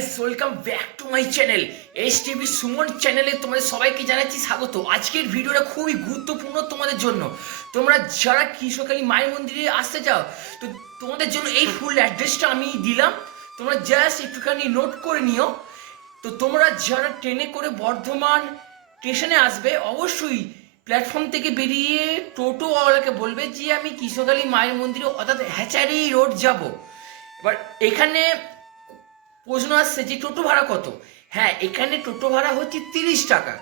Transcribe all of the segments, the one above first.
Guys welcome back to my channel S TV Suman চ্যানেলে তোমাদের সবাইকে জানাচ্ছি স্বাগত। আজকের ভিডিওটা খুবই গুরুত্বপূর্ণ তোমাদের জন্য। তোমরা যারা কৃষকালী মায়ের মন্দিরে আসতে চাও, তো তোমাদের জন্য এই ফুল অ্যাড্রেসটা আমি দিলাম। তোমরা জাস্ট একটুখানি নোট করে নিও। তো তোমরা যারা ট্রেনে করে বর্ধমান স্টেশনে আসবে, অবশ্যই প্ল্যাটফর্ম থেকে বেরিয়ে টোটোওয়ালাকে বলবে যে, আমি কৃষ্ণকালী মায়ের মন্দিরে অর্থাৎ হ্যাচারি রোড যাব। এবার এখানে প্রশ্ন আসছে যে টোটো ভাড়া কত? হ্যাঁ এখানে টোটো ভাড়া হচ্ছে তিরিশ টাকা।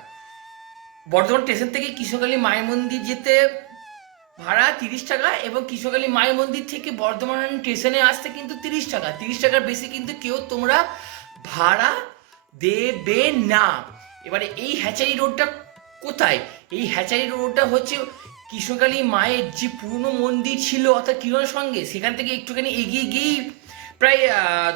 বর্ধমান স্টেশন থেকে কৃষ্ণকালী মায়ের মন্দির যেতে ভাড়া তিরিশ টাকা এবং কৃষ্ণকালী মায়ের মন্দির থেকে বর্ধমান স্টেশনে আসতে কিন্তু তিরিশ টাকা। তিরিশ টাকার বেশি কিন্তু কেউ তোমরা ভাড়া দেবে না। এবারে এই হ্যাচারি রোডটা কোথায়? এই হ্যাচারি রোডটা হচ্ছে কৃষ্ণকালী মায়ের যে পুরনো মন্দির ছিল অর্থাৎ কিরণের সঙ্গে, সেখান থেকে একটুখানি এগিয়ে গিয়েই প্রায়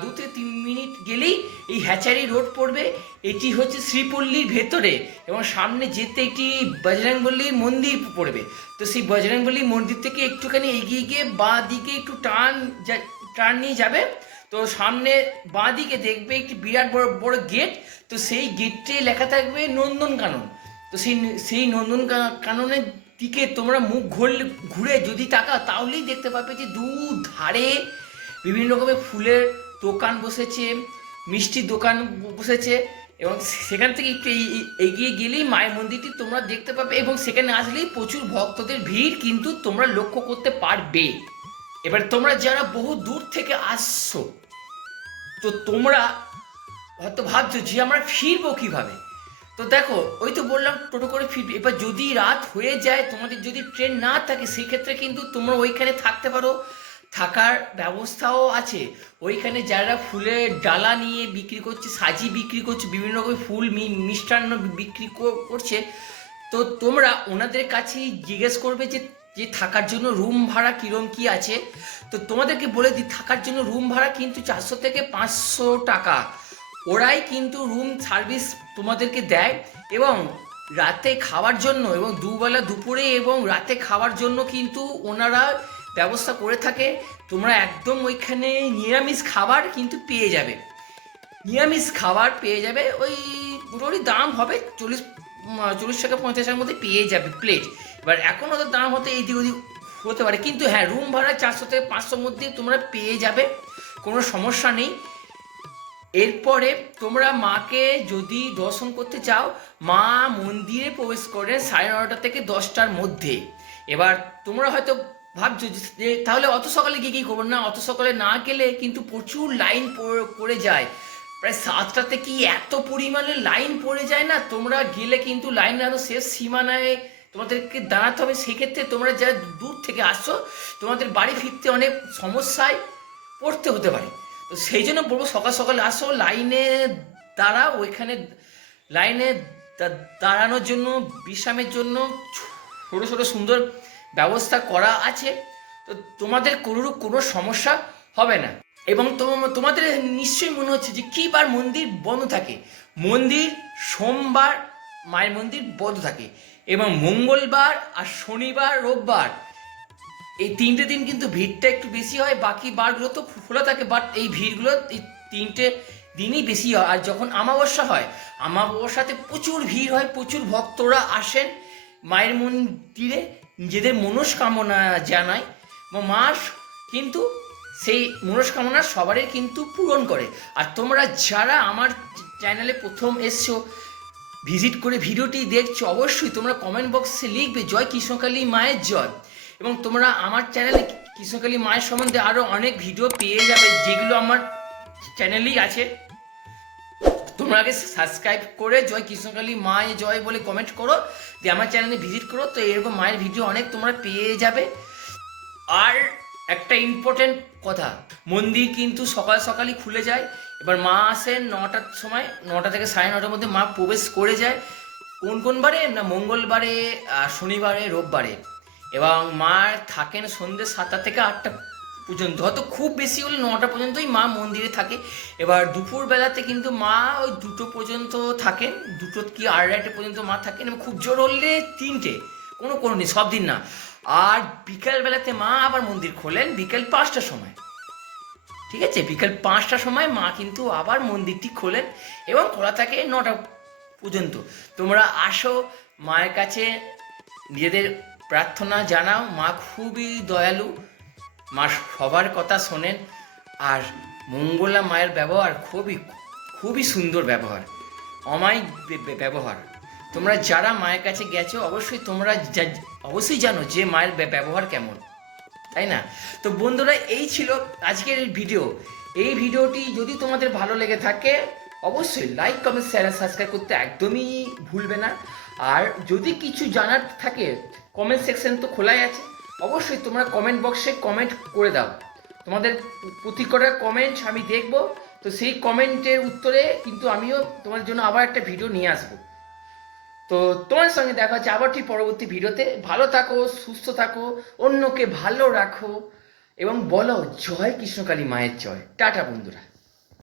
দু থেকে তিন মিনিট গেলেই এই হ্যাচারি রোড পড়বে। এটি হচ্ছে শ্রীপল্লীর ভেতরে এবং সামনে যেতে একটি বজরংবলীর মন্দির পড়বে। তো সেই বজরংবলী মন্দির থেকে একটুখানি এগিয়ে গিয়ে বাঁ দিকে একটু টার্ন টার্ন নিয়ে যাবে। তো সামনে বাঁ দিকে দেখবে একটি বিরাট বড় বড় গেট। তো সেই গেটে লেখা থাকবে নন্দনকানন তো সেই সেই নন্দন কাননের দিকে তোমরা মুখ ঘুরলে, ঘুরে যদি তাকাও, তাহলেই দেখতে পাবে যে দু ধারে বিভিন্ন রকমের ফুলের দোকান বসেছে মিষ্টির দোকান বসেছে এবং সেখান থেকে একটু এগিয়ে গেলেই মায়ের মন্দিরটি তোমরা দেখতে পাবে এবং সেখানে আসলেই প্রচুর ভক্তদের ভিড় কিন্তু তোমরা লক্ষ্য করতে পারবে। এবার তোমরা যারা বহু দূর থেকে আসছো, তো তোমরা হয়তো ভাবছ যে আমরা ফিরবো কীভাবে? তো দেখো, ওই তো বললাম টোটো করে ফিরবে এবার যদি রাত হয়ে যায়, তোমাদের যদি ট্রেন না থাকে, সেক্ষেত্রে কিন্তু তোমরা ওইখানে থাকতে পারো। থাকার ব্যবস্থাও আছে। ওইখানে যারা ফুলের ডালা নিয়ে বিক্রি করছে, সাজি বিক্রি করছে, বিভিন্ন রকম ফুল মিষ্টান্ন বিক্রি কর- করছে, তো তোমরা ওনাদের কাছেই জিজ্ঞেস করবে যে যে থাকার জন্য রুম ভাড়া কীরম কী আছে? তো তোমাদেরকে বলে দিই, থাকার জন্য রুম ভাড়া কিন্তু চারশো থেকে পাঁচশো টাকা। ওরাই কিন্তু রুম সার্ভিস তোমাদেরকে দেয় এবং রাতে খাওয়ার জন্য এবং দুবেলা দুপুরে এবং রাতে খাওয়ার জন্য কিন্তু ওনারা ব্যবস্থা করে থাকে, তোমরা একদম ওইখানে নিরামিষ খাবার কিন্তু পেয়ে যাবে। নিরামিষ খাবার পেয়ে যাবে, ওই মোটামুটি দাম হবে চল্লিশ চল্লিশ টাকা পঞ্চাশ টাকার মধ্যে পেয়ে যাবে প্লেট এবার এখন ওদের দাম হতে এইদিক ওদিক হতে পারে, কিন্তু হ্যাঁ রুম ভাড়া চারশো থেকে পাঁচশোর মধ্যে তোমরা পেয়ে যাবে, কোনো সমস্যা নেই। এরপরে তোমরা মাকে যদি দর্শন করতে চাও, মা মন্দিরে প্রবেশ করেন সাড়ে নটা থেকে দশটার মধ্যে। এবার তোমরা হয়তো ভাবছ যে- তাহলে অত সকালে গিয়ে কী করব না, অত সকালে না গেলে কিন্তু প্রচুর লাইন পড়ে- যায়। প্রায় সাতটাতে কি এত পরিমাণে লাইন পড়ে যায় না? তোমরা গেলে কিন্তু লাইন আরও শেষ সীমানায় তোমাদেরকে দাঁড়াতে হবে। সেক্ষেত্রে তোমরা যারা দূর থেকে আসছো, তোমাদের বাড়ি ফিরতে অনেক সমস্যায় পড়তে হতে পারে। তো সেই জন্য বলব সকাল সকাল আসো লাইনে দাঁড়া ওইখানে লাইনে দাঁড়ানোর জন্য, বিশ্রামের জন্য ছোটো ছোটো সুন্দর ব্যবস্থা করা আছে, তো তোমাদের কোনোরূপ কোনো সমস্যা হবে না। এবং তোম- তোমাদের নিশ্চয়ই মনে হচ্ছে যে কী বার মন্দির বন্ধ থাকে? মন্দির সোমবার, মায়ের মন্দির বন্ধ থাকে এবং মঙ্গলবার আর শনিবার, রোববার। এই তিনটে দিন কিন্তু ভিড়টা একটু বেশি হয়, বাকি বারগুলো তো খোলা থাকে বাট এই ভিড়গুলো এই তিনটে দিনই বেশি হয়। আর যখন আমাবস্যা হয় আমাবস্যাতে প্রচুর ভিড় হয়, প্রচুর ভক্তরা আসেন মায়ের মন্দিরে। নিজেদের মনস্কামনা জানায় বা মা কিন্তু সেই মনস্কামনা সবারই কিন্তু পূরণ করে। আর তোমরা যারা আমার চ্যানেলে প্রথম এসছো, ভিজিট করে ভিডিওটি দেখছ, অবশ্যই তোমরা কমেন্ট বক্সে লিখবে, জয় কৃষ্ণকালী মায়ের জয়। এবং তোমরা আমার চ্যানেলে কৃষ্ণকালী মায়ের সম্বন্ধে আরও অনেক ভিডিও পেয়ে যাবে যেগুলো আমার চ্যানেলেই আছে। আগে সাবস্ক্রাইব করে জয় কৃষ্ণকালী মায় জয় বলে কমেন্ট করো। যে আমার চ্যানেলে ভিজিট করো, তো এরকম মায়ের ভিডিও অনেক তোমরা পেয়ে যাবে। আর একটা ইম্পর্টেন্ট কথা, মন্দির কিন্তু সকাল সকালই খুলে যায়। এবার মা আসেন নটার সময়, নটা থেকে সাড়ে নটার মধ্যে মা প্রবেশ করে যায়। কোন কোন বারে? না, মঙ্গলবারে শনিবারে, রোববারে। এবং মা থাকেন সন্ধ্যে সাতটা থেকে আটটা পর্যন্ত। হয়তো খুব বেশি হলে নটা পর্যন্তই মা মন্দিরে থাকে। এবার দুপুর বেলাতে কিন্তু মা ওই দুটো পর্যন্ত থাকেন। দুটো কি আড়াইটে পর্যন্ত মা থাকেন। এবং খুব জোর হলে তিনটে। কোনো কোনো নেই সব দিন না। আর বিকাল বেলাতে মা আবার মন্দির খোলেন বিকেল পাঁচটার সময়। ঠিক আছে? বিকাল পাঁচটার সময় মা কিন্তু আবার মন্দিরটি খোলেন এবং খোলা থাকে নটা পর্যন্ত। তোমরা আসো, মায়ের কাছে নিজেদের প্রার্থনা জানাও। মা খুবই দয়ালু। মা সবার কথা শোনেন আর মঙ্গলা মায়ের ব্যবহার খুবই খুবই সুন্দর ব্যবহার, অমায়িক ব্যবহার। তোমরা যারা মায়ের কাছে গেছো, অবশ্যই তোমরা অবশ্যই জানো যে মায়ের ব্যবহার কেমন, তাই না? তো বন্ধুরা, এই ছিল আজকের এই ভিডিও। এই ভিডিওটি যদি তোমাদের ভালো লেগে থাকে, অবশ্যই লাইক কমেন্ট শেয়ার সাবস্ক্রাইব করতে একদমই ভুলবে না। আর যদি কিছু জানার থাকে কমেন্ট সেকশন তো খোলাই আছে। অবশ্যই তোমরা কমেন্ট বক্সে কমেন্ট করে দাও। তোমাদের প্রতি কটা কমেন্ট আমি দেখব, তো সেই কমেন্টের উত্তরে কিন্তু আমিও তোমার জন্য আবার একটা ভিডিও নিয়ে আসব। তো তোমার সঙ্গে দেখা হচ্ছে আবার ঠিক পরবর্তী ভিডিওতে। ভালো থাকো, সুস্থ থাকো, অন্যকে ভালো রাখো এবং বলো জয় কৃষ্ণকালী মায়ের জয়। টাটা বন্ধুরা।